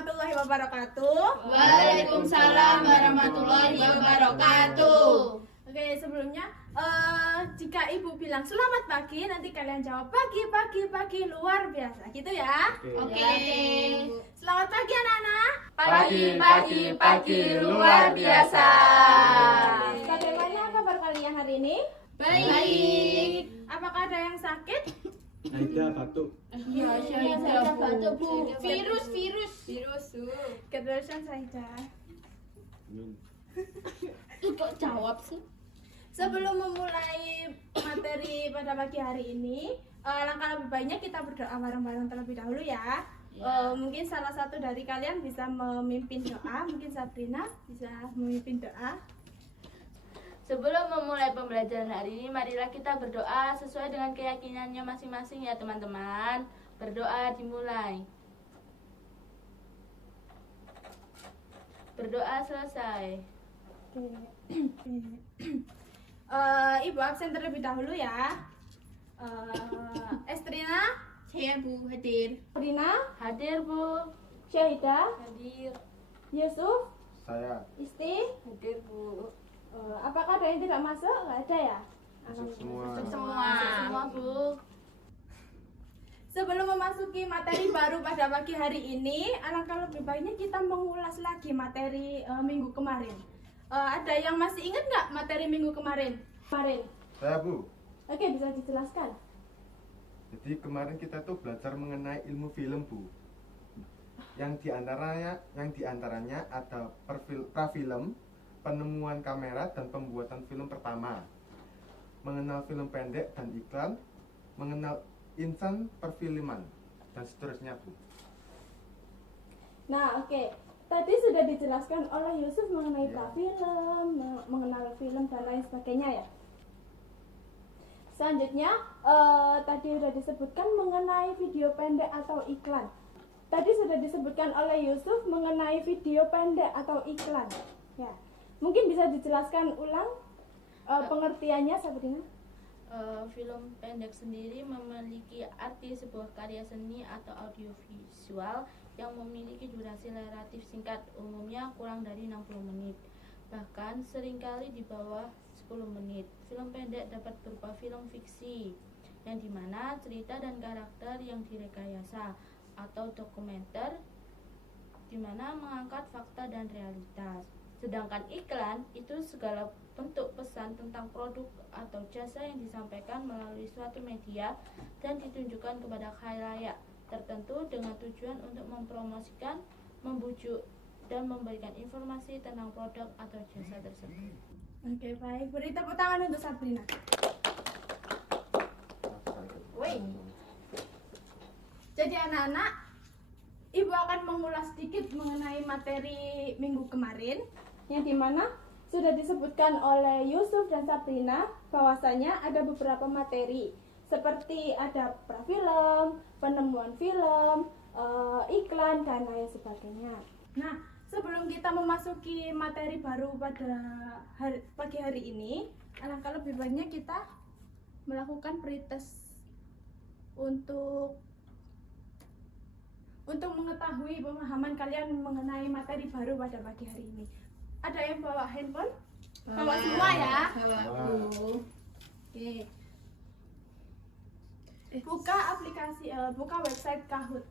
warahmatullahi wabarakatuh. Waalaikumsalam warahmatullahi wabarakatuh. Oke, sebelumnya jika ibu bilang selamat pagi, nanti kalian jawab pagi luar biasa, gitu ya. Oke. Selamat pagi anak-anak. Pagi luar biasa. Bagaimana kabar kalian hari ini? Baik. Apakah ada yang sakit? Aida batuk. Saya batuk, Bu. Virus. Keterusan saja. Kok jawab sih? Sebelum memulai materi pada pagi hari ini, langkah lebih baiknya kita berdoa bareng-bareng terlebih dahulu ya. Mungkin salah satu dari kalian bisa memimpin doa, mungkin Sabrina bisa memimpin doa. Sebelum memulai pembelajaran hari ini, marilah kita berdoa sesuai dengan keyakinannya masing-masing ya teman-teman. Berdoa dimulai. Berdoa selesai. Ibu absen terlebih dahulu ya. Estrina, Saya Bu hadir. Sabrina, Hadir, Bu. Syahida, Hadir. Yusuf, Saya Isti. Hadir, Bu. Apakah ada yang tidak masuk? Nggak ada ya? masuk semua. Semua, Bu. Sebelum memasuki materi baru pada pagi hari ini, alangkah lebih baiknya kita mengulas lagi materi minggu kemarin. Ada yang masih ingat nggak materi minggu kemarin? Saya Bu. Oke, bisa dijelaskan. Jadi kemarin kita tuh belajar mengenai ilmu film Bu. Yang diantaranya ada prafilm, penemuan kamera dan pembuatan film pertama, mengenal film pendek dan iklan, mengenal insan perfilman dan seterusnya Bu. Nah, oke. Tadi sudah dijelaskan oleh Yusuf mengenai Ya. prafilm, mengenal film dan lain sebagainya ya. Selanjutnya, tadi sudah disebutkan mengenai video pendek atau iklan. Tadi sudah disebutkan oleh Yusuf mengenai video pendek atau iklan. Ya, mungkin bisa dijelaskan ulang pengertiannya, Sabrina? Film pendek sendiri memiliki arti sebuah karya seni atau audiovisual yang memiliki durasi relatif singkat, umumnya kurang dari 60 menit, bahkan seringkali di bawah 10 menit. Film pendek dapat berupa film fiksi, yang dimana cerita dan karakter yang direkayasa, atau dokumenter, dimana mengangkat fakta dan realitas. Sedangkan iklan itu segala bentuk pesan tentang produk atau jasa yang disampaikan melalui suatu media dan ditunjukkan kepada khalayak tertentu dengan tujuan untuk mempromosikan, membujuk, dan memberikan informasi tentang produk atau jasa tersebut. Oke, baik. Beri tepuk tangan untuk Sabrina. Jadi anak-anak, Ibu akan mengulas sedikit mengenai materi minggu kemarin, yang dimana sudah disebutkan oleh Yusuf dan Sabrina bahwasanya ada beberapa materi seperti ada prafilm, penemuan film, iklan dan lain sebagainya. Nah, sebelum kita memasuki materi baru pada pagi hari ini, alangkah lebih baiknya kita melakukan pretest untuk mengetahui pemahaman kalian mengenai materi baru pada pagi hari ini. Ada yang bawa handphone? Bawa semua ya? Bu. Oke. Buka aplikasi, buka website Kahoot.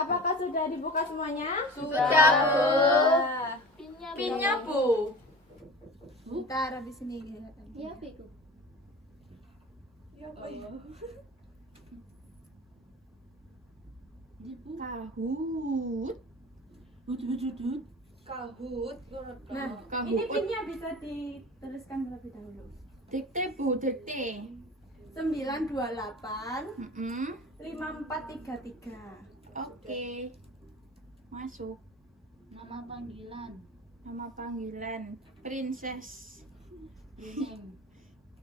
Apakah sudah dibuka semuanya? Sudah, Bu. Pinnya, Bu. Bentar, habis ini lihat lagi. Iya, Bu. Ya, apa ya? Kahut. Kahut. Nah, ini pinnya bisa dituliskan terlebih dahulu. Dikte Bu, dikte. 928 Mm-mm. 5433. Oke. Masuk. Nama panggilan. Nama panggilan Princess. Ini.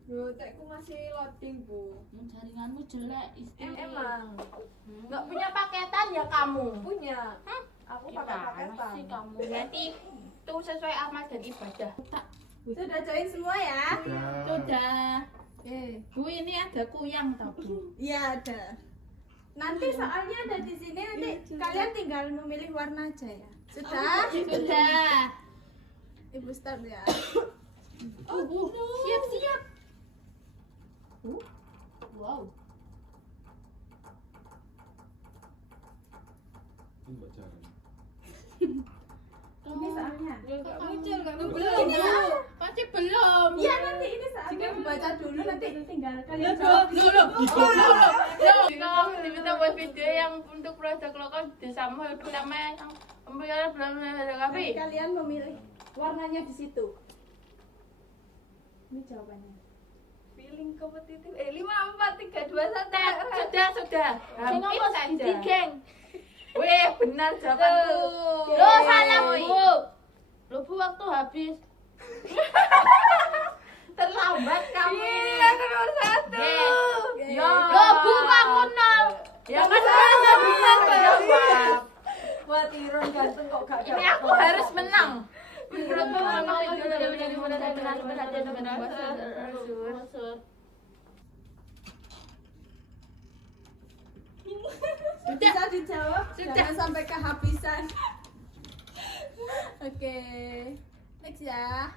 Loh, tekku masih loading, Bu. Jaringanmu jelek, istri. Emang Nggak punya paketan ya kamu? punya. Aku pakai paketan. Sih kamu. Berarti itu sesuai amal dan ibadah. Sudah join semua ya? Sudah. Oke. Bu, ini ada kuyang tau Bu. Iya ada. Nanti soalnya ada di sini, nanti kalian tinggal memilih warna aja ya. Sudah? Sudah. Ibu start ya. Siap. Wow. Ini soalnya. Belum. Pasti belum. Iya nanti ini saatnya dibaca dulu, nanti tinggal kalian Kalau diminta buat video yang untuk proyek lokal sama itu namanya yang pembicaraan belum ada Nanti kalian memilih warnanya di situ. Ini jawabannya. Feeling kompetitif. 5, 4, 3, 2, 1. Sudah. Hampir saja. Geng. Weh, benar jawabanku. Tuh. Lo salah, Bu. Lo Bu, waktu habis. Terlambat kamu. Iya, nomor 1. Ya. Lo Bu, kamu 0. Ya kan salah benar jawab. Buat Iron ganteng kok gak Ini aku harus menang. Menurutmu memang video yang menjadi benar-benar perhatian benar. Bisa dijawab, jangan sampai kehabisan. Oke. Next ya.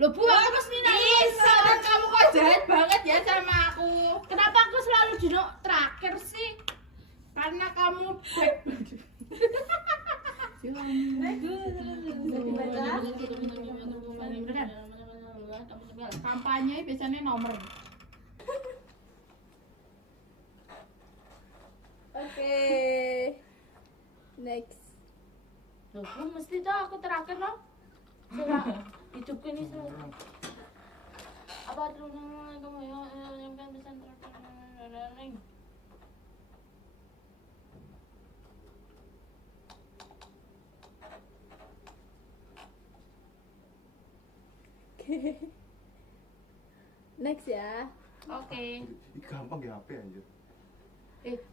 Loh Bu, aku mesti nangis. Dan kamu kok jahat banget ya sama aku. Kenapa aku selalu dino terakhir sih? Karena kamu baik. Kampanye biasanya nomor. Oke. Next. Loh, Bu, mesti tuh aku terakhir loh. Hidupku ini selalu. Apa dulu kamu yang kan pesan terakhir. Next ya. Oke. Ini gampang ya HP anjir.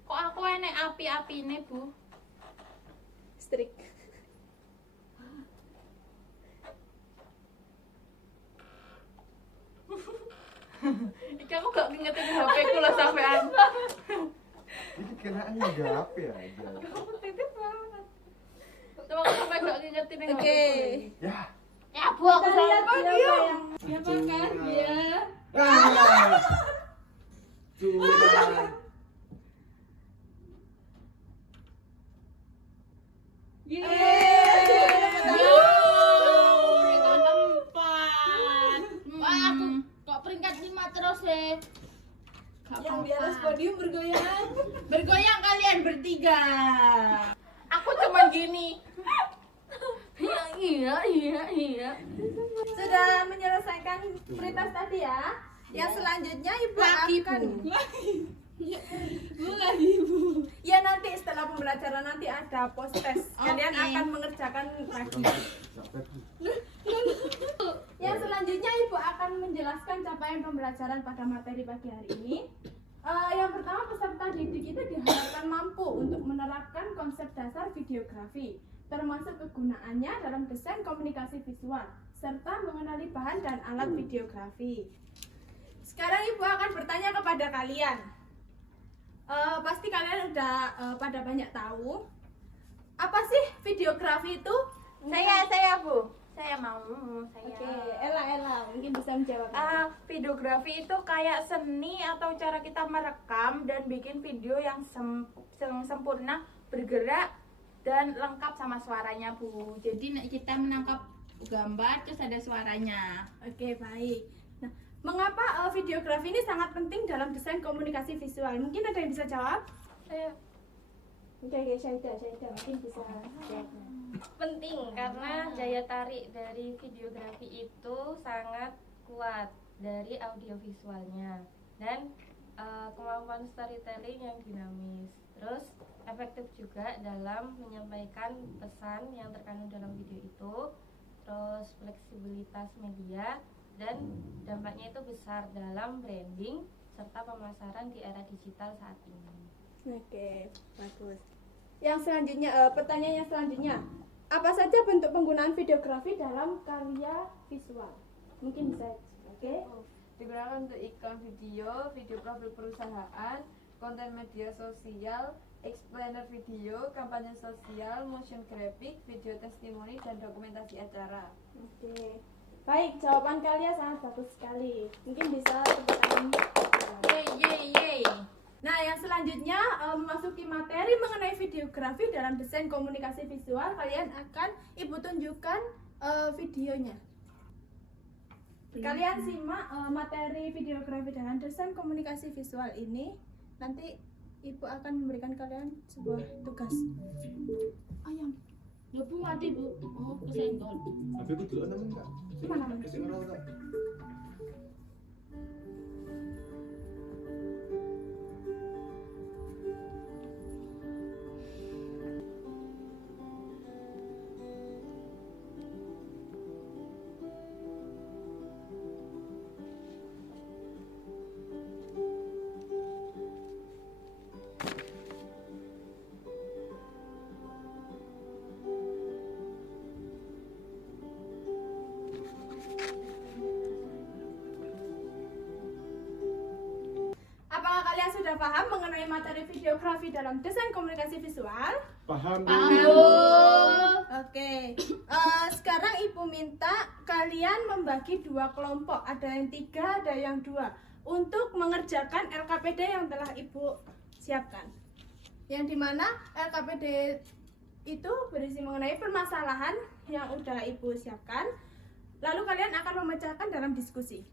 Kok aku enek api-apine, Bu? Strik. Iki aku gak ngingetin HP ku lah sampean. Ini kenaannya gak HP aja. Coba aku sampai gak ngingetin HP. Oke. Ya. Ya, Bu, aku Kita lihat sampai siapa yang Siapa kan dia? Curang. Peringkat 4. Wah, aku kok peringkat 5 terus deh. Yang di atas podium bergoyang. Bergoyang kalian bertiga. Aku cuman gini. Iya. sudah menyelesaikan prioritas tadi ya. Yang selanjutnya Ibu akan Ya nanti setelah pembelajaran nanti ada post test. Kalian Oke. akan mengerjakan lagi. Yang selanjutnya Ibu akan menjelaskan capaian pembelajaran pada materi pagi hari ini. Yang pertama peserta didik itu diharapkan mampu untuk menerapkan konsep dasar videografi, termasuk kegunaannya dalam desain komunikasi visual, serta mengenali bahan dan alat videografi. Sekarang Ibu akan bertanya kepada kalian. Pasti kalian udah pada banyak tahu. Apa sih videografi itu? Saya, Bu. Saya mau. Oke, Ella mungkin bisa menjawab. Videografi itu kayak seni atau cara kita merekam dan bikin video yang sempurna, bergerak dan lengkap sama suaranya, Bu. Jadi nek kita menangkap gambar terus ada suaranya. Oke, baik. Nah, mengapa videografi ini sangat penting dalam desain komunikasi visual? Mungkin ada yang bisa jawab? Saya Oke, Syaida mungkin bisa jawab. Penting karena daya tarik dari videografi itu sangat kuat dari audiovisualnya dan kemampuan storytelling yang dinamis, terus efektif juga dalam menyampaikan pesan yang terkandung dalam video itu, terus fleksibilitas media dan dampaknya itu besar dalam branding serta pemasaran di era digital saat ini. Oke, bagus. Yang selanjutnya, pertanyaan yang selanjutnya, apa saja bentuk penggunaan videografi dalam karya visual? Mungkin bisa, oke? Digunakan untuk iklan video, video profil perusahaan, konten media sosial, explainer video, kampanye sosial, motion graphic, video testimoni, dan dokumentasi acara. Oke. Baik, jawaban kalian sangat bagus sekali. Mungkin bisa tekan. Yeay. Nah, yang selanjutnya memasuki materi mengenai videografi dalam desain komunikasi visual. Kalian akan Ibu tunjukkan videonya. Kalian simak materi videografi dalam desain komunikasi visual ini. Nanti Ibu akan memberikan kalian sebuah tugas. Ayam. Ya Bu mati Bu. Oh, kesenggol. Tapi aku dulu namanya enggak. Mana? Kasih ngerol enggak? Apakah kalian sudah paham mengenai materi videografi dalam desain komunikasi visual? Paham. Oke. Sekarang Ibu minta kalian membagi dua kelompok. Ada yang 3, ada yang 2. Untuk mengerjakan LKPD yang telah Ibu siapkan. Yang dimana LKPD itu berisi mengenai permasalahan yang udah Ibu siapkan. Lalu kalian akan memecahkan dalam diskusi.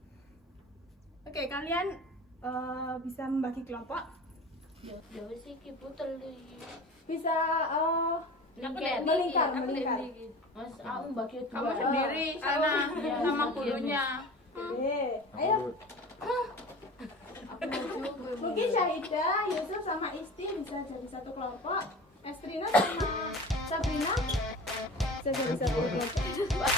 Oke, kalian bisa membagi kelompok. Ya wis iki Bu telu. Bisa Melingkar. melingkar. Mas aku bagi dua. Kamu sendiri sana Iya, sama iya, gurunya. Oke, ayo. Mungkin Syahida, Yusuf sama Isti bisa jadi satu kelompok. Estrina sama Sabrina bisa jadi satu kelompok.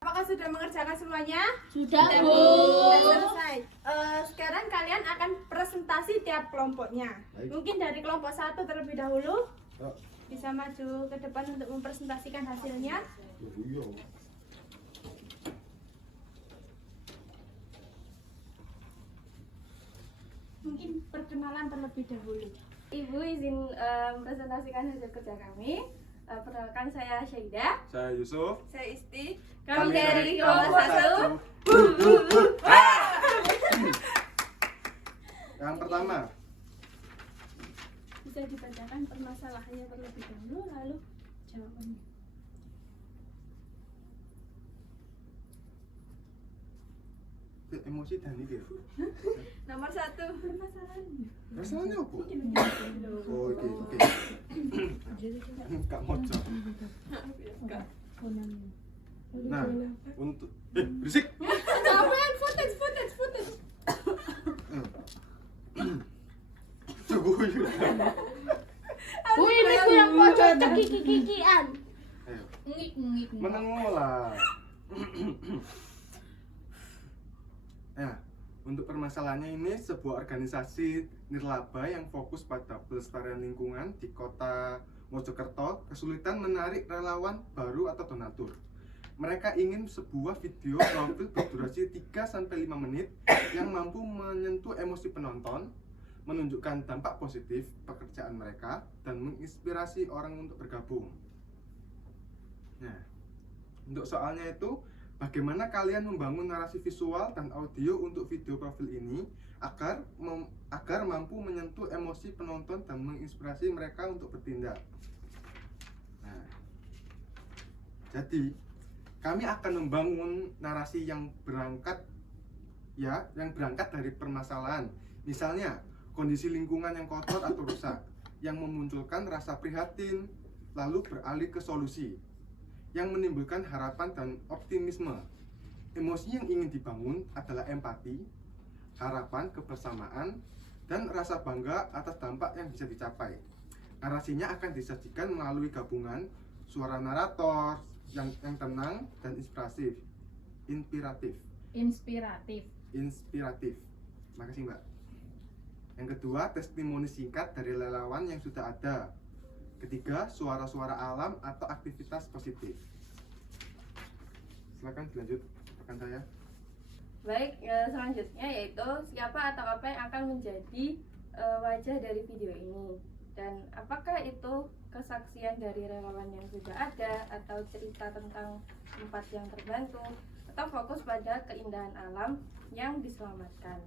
Apakah sudah mengerjakan semuanya? Sudah Sudah, Bu. Sudah selesai. Sekarang kalian akan presentasi tiap kelompoknya. Baik. Mungkin dari kelompok 1 terlebih dahulu Oh, bisa maju ke depan untuk mempresentasikan hasilnya. iya. Mungkin perkenalan terlebih dahulu. Ibu izin mempresentasikan hasil kerja kami. Perkenalkan saya Syahida. Saya Yusuf. Saya Isti. Kami dari kelompok 1. Yang pertama, Bisa dibacakan permasalahannya terlebih dahulu lalu jawabannya. emosi dan ini. Nomor 1. Permasalahannya. Rasanya apa? Mungkin menjawab. Oh, oke. Enggak mocok. Nah, untuk berisik. Jawaban footage. Coba Bu ini ku yang pojok cekiki-kikian. Ayo, Ngik. menengok lah. Nah, untuk permasalahannya ini sebuah organisasi nirlaba yang fokus pada pelestarian lingkungan di kota Mojokerto kesulitan menarik relawan baru atau donatur. Mereka ingin sebuah video profil berdurasi 3-5 menit yang mampu menyentuh emosi penonton, menunjukkan dampak positif pekerjaan mereka, dan menginspirasi orang untuk bergabung. Nah, untuk soalnya itu, bagaimana kalian membangun narasi visual dan audio untuk video profil ini agar mampu menyentuh emosi penonton dan menginspirasi mereka untuk bertindak. Nah, jadi kami akan membangun narasi yang berangkat dari permasalahan. Misalnya, kondisi lingkungan yang kotor atau rusak yang memunculkan rasa prihatin, lalu beralih ke solusi yang menimbulkan harapan dan optimisme. Emosi yang ingin dibangun adalah empati, harapan, kebersamaan, dan rasa bangga atas dampak yang bisa dicapai. Narasinya akan disajikan melalui gabungan suara narator yang tenang dan inspiratif. Makasih Mbak. Yang kedua, testimoni singkat dari relawan yang sudah ada. Ketiga, suara-suara alam atau aktivitas positif. Silakan dilanjut rekan saya. Baik, selanjutnya yaitu siapa atau apa yang akan menjadi wajah dari video ini, dan apakah itu kesaksian dari relawan yang sudah ada, atau cerita tentang tempat yang terbantu, atau fokus pada keindahan alam yang diselamatkan.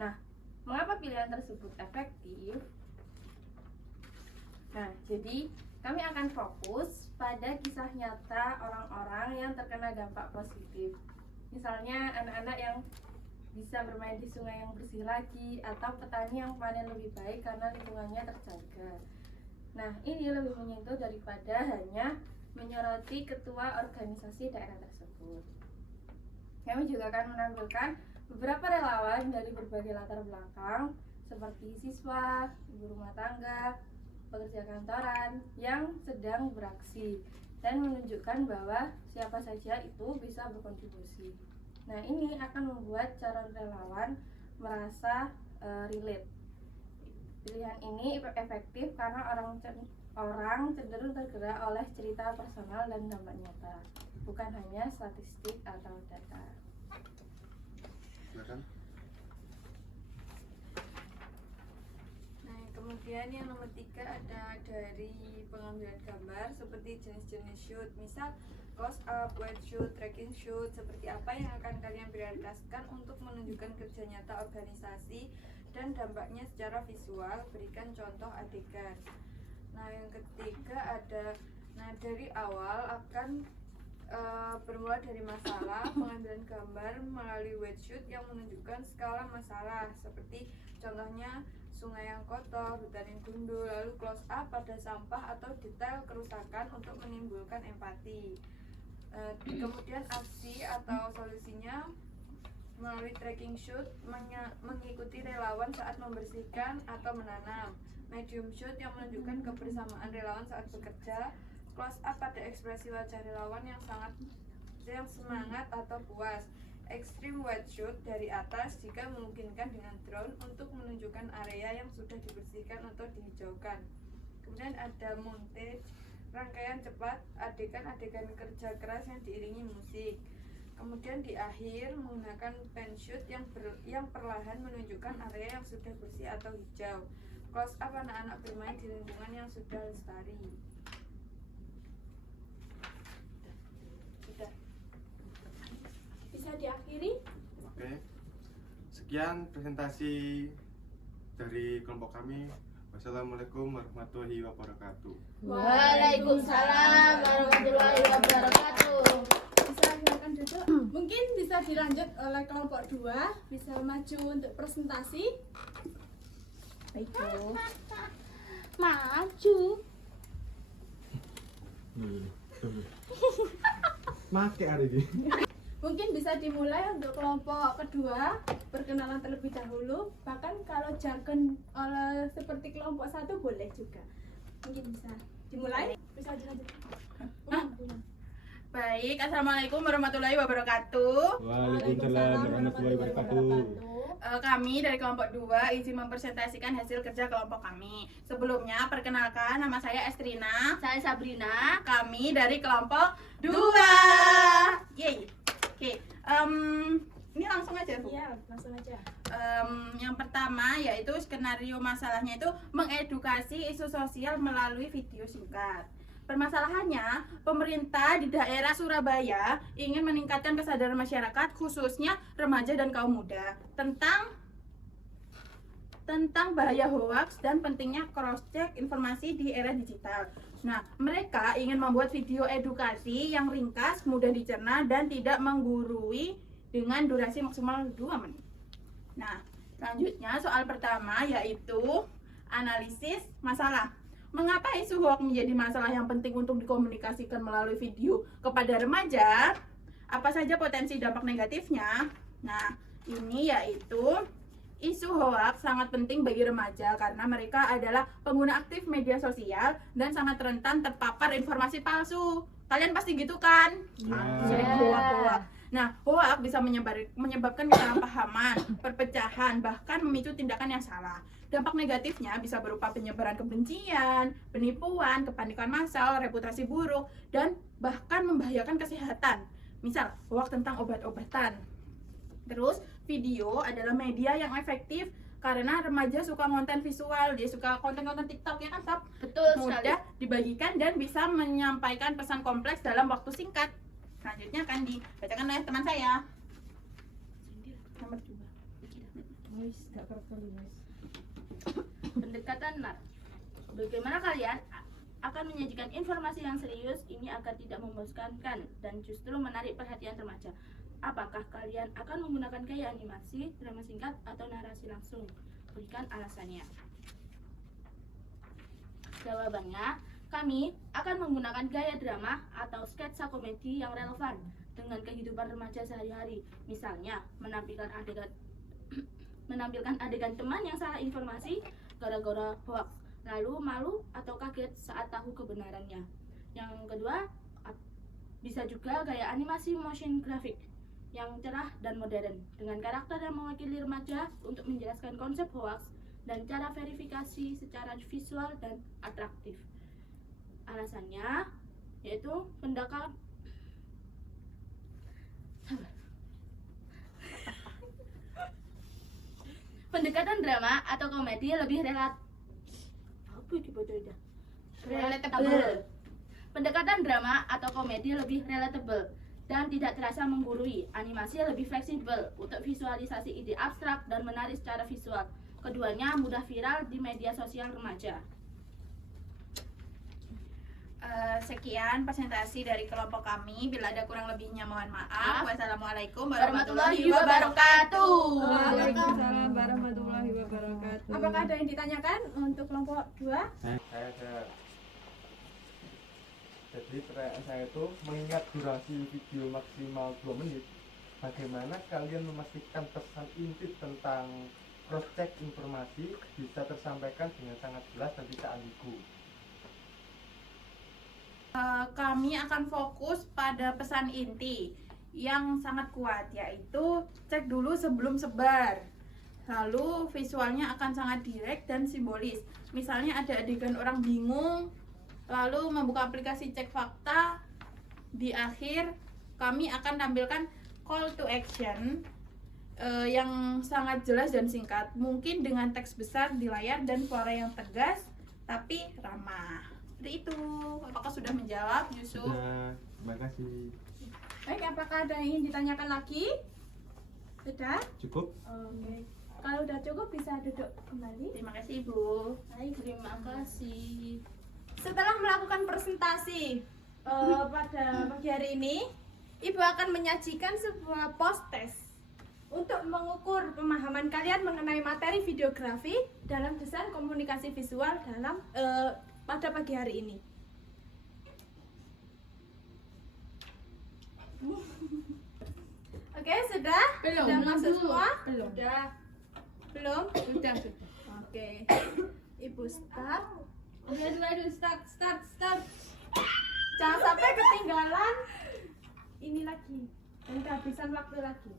Nah, mengapa pilihan tersebut efektif? Nah, jadi kami akan fokus pada kisah nyata orang-orang yang terkena dampak positif. Misalnya anak-anak yang bisa bermain di sungai yang bersih lagi, atau petani yang panen lebih baik karena lingkungannya terjaga. Nah, ini lebih menyentuh daripada hanya menyoroti ketua organisasi daerah tersebut. Kami juga akan menampilkan beberapa relawan dari berbagai latar belakang, seperti siswa, ibu rumah tangga, pekerja kantoran yang sedang beraksi, dan menunjukkan bahwa siapa saja itu bisa berkontribusi. Nah, ini akan membuat calon relawan merasa relate. Pilihan ini efektif karena orang cenderung tergerak oleh cerita personal dan dampak nyata, bukan hanya statistik atau data. Silakan. Nah, kemudian yang nomor 3 ada dari pengambilan gambar seperti jenis-jenis shoot, misal close up, wide shoot, tracking shoot. Seperti apa yang akan kalian prioritaskan untuk menunjukkan kerja nyata organisasi dan dampaknya secara visual. Berikan contoh adegan. Nah, yang ketiga ada, dari awal akan bermula dari masalah, pengambilan gambar melalui wide shoot yang menunjukkan skala masalah, seperti contohnya sungai yang kotor, hutan yang gundul. Lalu close up pada sampah atau detail kerusakan untuk menimbulkan empati. Kemudian aksi atau solusinya melalui tracking shoot, mengikuti relawan saat membersihkan atau menanam. Medium shoot yang menunjukkan kebersamaan relawan saat bekerja. Close up pada ekspresi wajah relawan yang semangat atau puas. Extreme wide shoot dari atas jika memungkinkan dengan drone untuk menunjukkan area yang sudah dibersihkan atau dihijaukan. Kemudian ada montage, rangkaian cepat adegan-adegan kerja keras yang diiringi musik. Kemudian di akhir menggunakan pen shoot yang perlahan menunjukkan area yang sudah bersih atau hijau. Close up anak-anak bermain di lingkungan yang sudah lestari. Sudah. Bisa diakhiri? Oke. Sekian presentasi dari kelompok kami. Wassalamualaikum warahmatullahi wabarakatuh. Waalaikumsalam warahmatullahi wabarakatuh. Bisa silakan duduk. Mungkin bisa dilanjut oleh kelompok 2, bisa maju untuk presentasi. Ayo. Maju. Make hari ini. Mungkin bisa dimulai untuk kelompok kedua, perkenalan terlebih dahulu. Bahkan kalau jargon seperti kelompok 1 boleh juga. Mungkin bisa dimulai. Bisa dilanjutkan. Baik, assalamualaikum warahmatullahi wabarakatuh. Waalaikumsalam warahmatullahi wabarakatuh. Kami dari kelompok 2 izin mempresentasikan hasil kerja kelompok kami. Sebelumnya perkenalkan, nama saya Estrina. Saya Sabrina. Kami dari kelompok 2. Yeay. Oke, ini langsung aja Bu. Iya, langsung aja. Yang pertama yaitu skenario masalahnya itu mengedukasi isu sosial melalui video singkat. Permasalahannya, pemerintah di daerah Surabaya ingin meningkatkan kesadaran masyarakat khususnya remaja dan kaum muda tentang bahaya hoaks dan pentingnya cross-check informasi di era digital. Nah, mereka ingin membuat video edukasi yang ringkas, mudah dicerna, dan tidak menggurui dengan durasi maksimal 2 menit. Nah, selanjutnya soal pertama yaitu analisis masalah. Mengapa isu hoaks menjadi masalah yang penting untuk dikomunikasikan melalui video kepada remaja? Apa saja potensi dampak negatifnya? Nah, ini yaitu isu hoaks sangat penting bagi remaja karena mereka adalah pengguna aktif media sosial dan sangat rentan terpapar informasi palsu. Kalian pasti gitu kan? Sering hoaks. Nah, hoaks bisa menyebabkan kesalahpahaman, perpecahan, bahkan memicu tindakan yang salah. Dampak negatifnya bisa berupa penyebaran kebencian, penipuan, kepanikan massal, reputasi buruk, dan bahkan membahayakan kesehatan. Misal, hoaks tentang obat-obatan. Terus, video adalah media yang efektif karena remaja suka konten visual, dia suka konten-konten TikTok ya kan, Sab? Betul sekali. Mudah dibagikan dan bisa menyampaikan pesan kompleks dalam waktu singkat. Selanjutnya akan dibacakan oleh teman saya. Nomor 2. Pendekatan NAR. Bagaimana kalian akan menyajikan informasi yang serius ini agar tidak membosankan dan justru menarik perhatian remaja? Apakah kalian akan menggunakan gaya animasi, drama singkat, atau narasi langsung? Berikan alasannya. Jawabannya, kami akan menggunakan gaya drama atau sketsa komedi yang relevan dengan kehidupan remaja sehari-hari. Misalnya, menampilkan adegan teman yang salah informasi gara-gara hoax, lalu malu atau kaget saat tahu kebenarannya. Yang kedua, bisa juga gaya animasi motion graphic yang cerah dan modern dengan karakter yang mewakili remaja untuk menjelaskan konsep hoax dan cara verifikasi secara visual dan atraktif. Alasannya yaitu pendekatan drama atau komedi lebih relatable. Pendekatan drama atau komedi lebih relatable dan tidak terasa menggurui. Animasi lebih fleksibel untuk visualisasi ide abstrak dan menarik secara visual. Keduanya mudah viral di media sosial remaja. Sekian presentasi dari kelompok kami. Bila ada kurang lebihnya mohon maaf. Wassalamualaikum Warahmatullahi warahmatullahi wabarakatuh. Waalaikumsalam warahmatullahi wabarakatuh. Apakah ada yang ditanyakan untuk kelompok 2? Saya ada. Jadi pertanyaan saya itu mengingat durasi video maksimal 2 menit, bagaimana kalian memastikan pesan inti tentang cross-check informasi bisa tersampaikan dengan sangat jelas dan tidak ambigu? Kami akan fokus pada pesan inti yang sangat kuat, yaitu cek dulu sebelum sebar. Lalu visualnya akan sangat direct dan simbolis. Misalnya ada adegan orang bingung, lalu membuka aplikasi cek fakta. Di akhir kami akan tampilkan call to action yang sangat jelas dan singkat, mungkin dengan teks besar di layar dan suara yang tegas tapi ramah. Seperti itu. Apakah sudah menjawab, Yusuf? Sudah, terima kasih. Baik, apakah ada yang ingin ditanyakan lagi? Sudah? Cukup? Oke. Kalau udah cukup bisa duduk kembali. Terima kasih, Bu. Baik, terima kasih. Setelah melakukan presentasi pada pagi hari ini, Ibu akan menyajikan sebuah post test untuk mengukur pemahaman kalian mengenai materi videografi dalam desain komunikasi visual dalam pada pagi hari ini. Oke, sudah? Belum, Sudah belum masuk dulu. semua? Belum. Sudah. Belum? Sudah. Oke. Ibu start. Aduh, start. Jangan sampai ketinggalan ini lagi. Dan kehabisan waktu lagi.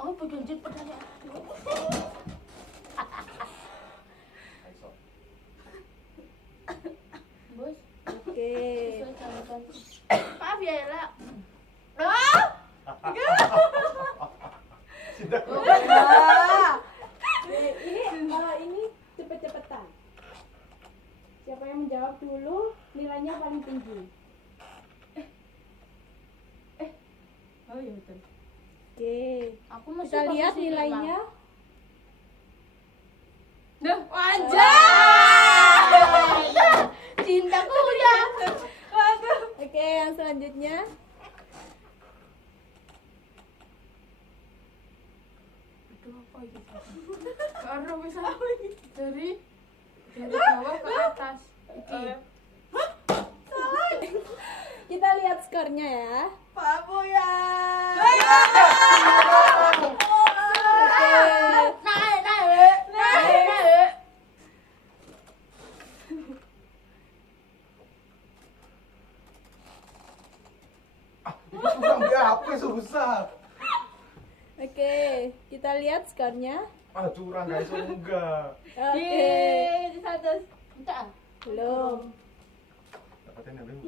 Oh, berjanji pertanyaan. Bos, Oke. sesuai catatan. Maaf ya, Ella. Sudah. Ini cepet-cepetan. Siapa yang menjawab dulu nilainya paling tinggi. Oh iya betul. Oke. Aku masih Kita lihat posisi nilainya. Duh, anjay. Cintaku ya. Oke, yang selanjutnya. Itu apa itu? Karena misalnya dari bawah ke atas. Iki. Kita lihat skornya ya. Papo ya. Oke. Naik. Itu kurang di HP susah. Oke, kita lihat skornya. Curang guys, enggak. Oke. Di satu. Enggak. Belum. Dapatin ya, Bim.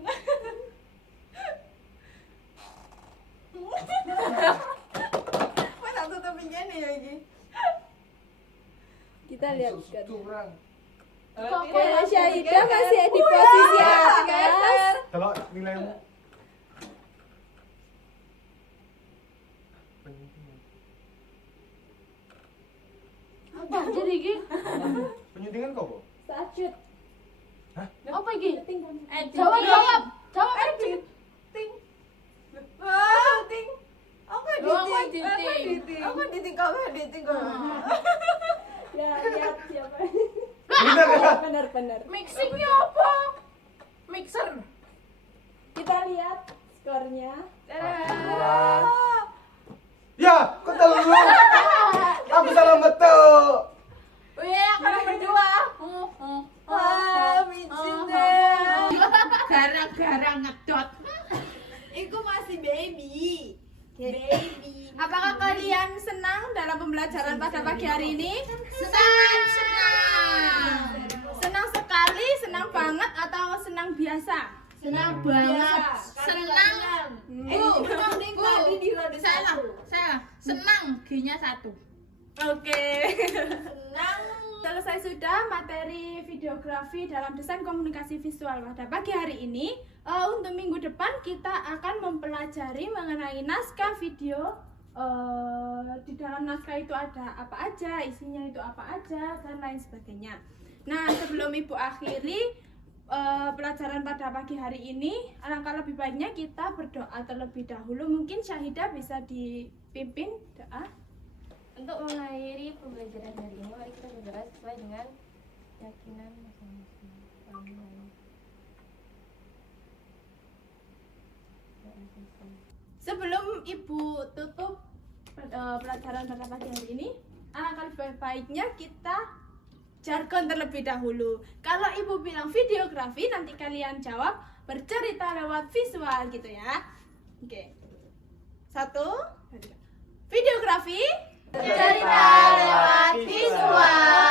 Mana tutupin gini ya iki? Kita lihat skornya. Curang. Oke, Syahidah masih di posisi atas. Kalau nilaimu Apa jadi iki? penyuntingan kok, Bu? Sajud. Apa iki? Tinggal. Jawab. Wah, ting. Aku Oh, aku diting. diting. Aku diting kamu diting kok. Ya, lihat siapa. Bener ya? Benar. Mixingnya apa? Mixer. Kita lihat skornya. Curang. Ya, kok terlalu? Aku salah betul. Wih, karena berdua. Wah, micin deh. Gara-gara ngedot. Iku masih baby. Apakah kalian senang dalam pembelajaran pada pagi hari ini? Senang. Senang sekali, senang banget atau senang biasa? Senang banget. Senang. Tadi di ronde Salah. Senang. G-nya 1. Oke. Selesai sudah materi videografi dalam desain komunikasi visual pada pagi hari ini. Untuk minggu depan kita akan mempelajari mengenai naskah video. Di dalam naskah itu ada apa aja, isinya itu apa aja, dan lain sebagainya. Nah, sebelum Ibu akhiri pelajaran pada pagi hari ini, alangkah lebih baiknya kita berdoa terlebih dahulu. Mungkin Syahidah bisa dipimpin doa. Untuk mengakhiri pembelajaran hari ini, mari kita berdoa sesuai dengan keyakinan masing-masing. Amin. Sebelum Ibu tutup pelajaran pada pagi hari ini, alangkah lebih baiknya kita jargon terlebih dahulu. Kalau Ibu bilang videografi, nanti kalian jawab bercerita lewat visual gitu ya. Oke. 1, 2, 3. Videografi Cerita lewat visual.